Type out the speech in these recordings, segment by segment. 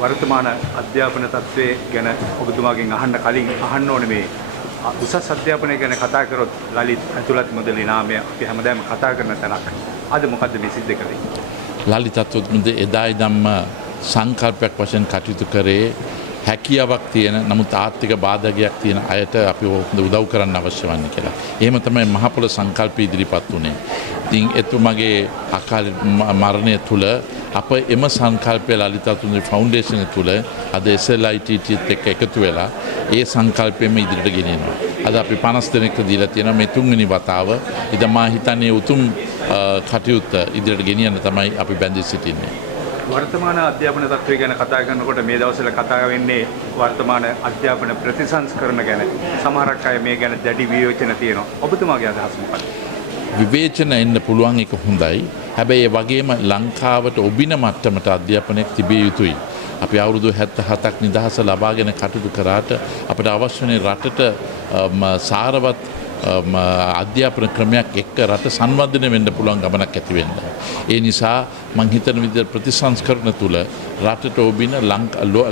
වර්තමාන අධ්‍යාපන තත්ත්වය ගැන ඔබතුමාගෙන් අහන්න ඕනේ මේ උසස් අධ්‍යාපනය ගැන කතා කරොත් ලලිත් ඇතුළත් මුදලි නාමය අපි හැමදාම කතා කරන තැනක්. අද මොකද්ද මේ සිද්ධ කරේ? ලලිත් ඇතුළත් මුදලි එදා ඉඳන්ම සංකල්පයක් වශයෙන් කටයුතු කරේ හැකියාවක් තියෙන නමුත් ආර්ථික බාධකයක් තියෙන අයට අපි උදව් කරන්න අවශ්‍ය වන්නේ කියලා. එහෙම තමයි මහ පොළ සංකල්ප ඉදිරිපත් වුණේ. ඉතින් එතුමගේ අකාල මරණය තුළ අප එම සංකල්පය ලලිත් අතුරුදේ ෆවුන්ඩේෂන් තුළ අද SLITT එක්ක එකතු වෙලා ඒ සංකල්පෙම ඉදිරියට ගෙනියනවා. අද අපි 50 දෙනෙක් දීලා තියෙනවා මේ තුන්වෙනි වතාව. ඉතින් මා හිතන්නේ උතුම් කටයුත්ත ඉදිරියට ගෙනියන්න තමයි අපි බැඳී සිටින්නේ. වර්තමාන අධ්‍යාපන තත්ත්වය ගැන කතා කරනකොට මේ දවස්වල කතා වෙන්නේ වර්තමාන අධ්‍යාපන ප්‍රතිසංස්කරණ ගැන. සමහරක් අය මේ ගැන දැඩි විවේචන තියෙනවා. ඔබතුමාගේ අදහස මොකක්ද? විවේචන එන්න පුළුවන් එක හොඳයි. හැබැයි ඒ වගේම ලංකාවට ඔබින මට්ටමට අධ්‍යාපනයක් තිබිය යුතුයි. අපි අවුරුදු 77ක් නිදහස ලබාගෙන කටයුතු කරාට අපට අවශ්‍ය වෙන රටට සාරවත් අධ්‍යාපන ක්‍රමයක් එක්ක රට සංවර්ධනය වෙන්න පුළුවන් ගමනක් ඇති වෙන්න. ඒ නිසා මං හිතන විදිහට ප්‍රතිසංස්කරණ තුල රටට ඔබින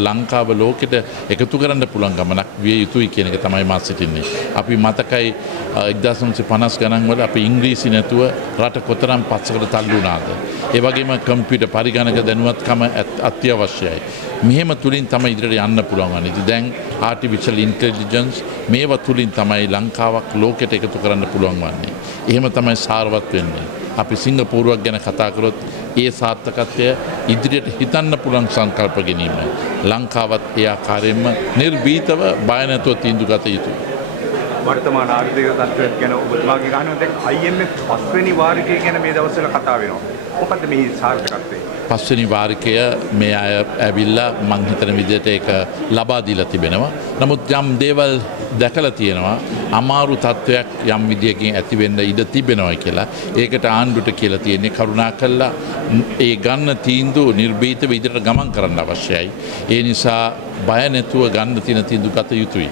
ලංකාව ලෝකෙට එකතු කරන්න පුළුවන් ගමනක් විය යුතුයි කියන එක තමයි මා සිටින්නේ. අපි මතකයි 1950 ගණන් වල අපි ඉංග්‍රීසි නැතුව රට කොතරම් පස්සකට තල්ලු වුණාද. ඒ වගේම කම්පියුටර් පරිගණක දැනුවත්කම අත්‍යවශ්‍යයි. මෙහෙම තුලින් තමයි ඉදිරියට යන්න පුළුවන් වන්නේ. ඉතින් දැන් ආටිෆිෂල් ඉන්ටෙලිජන්ස් මේවා තුලින් තමයි ලංකාවක් ලෝකෙට එකතු කරන්න පුළුවන් වන්නේ. එහෙම තමයි සාරවත් වෙන්නේ. අපි සිංගප්පූරුවක් ගැන කතා කරොත් ඒ සාර්ථකත්වය ඉදිරියට හිතන්න පුළුවන් සංකල්ප ගැනීම. ලංකාවත් ඒ ආකාරයෙන්ම නිර්භීතව බය නැතුව තීන්දුව ගත යුතුයි. වර්තමාන ආර්ථික තත්ත්වය ගැන ඔබතුමාගෙන් අහනවා දැන් IMF පස්වෙනි වාරිකය ගැන මේ දවස්වල කතා වෙනවා. මොකද්ද මේ සාර්ථකත්වය? පස්වෙනි වාරිකය මේ අය ඇවිල්ලා මං හිතන විදිහට ඒක ලබා දීලා තිබෙනවා. නමුත් යම් දේවල් දැකලා තියෙනවා අමාරු තත්ත්වයක් යම් විදියකින් ඇති වෙන්න ඉඩ තිබෙනවා කියලා. ඒකට ආණ්ඩුවට කියලා තියෙන්නේ කරුණාකරලා ඒ ගන්න තීන්දුව නිර්භීතව ඉදිරියට ගමන් කරන්න අවශ්‍යයි. ඒ නිසා බය නැතුව ගන්න තියෙන තීන්දුව ගත යුතුයි.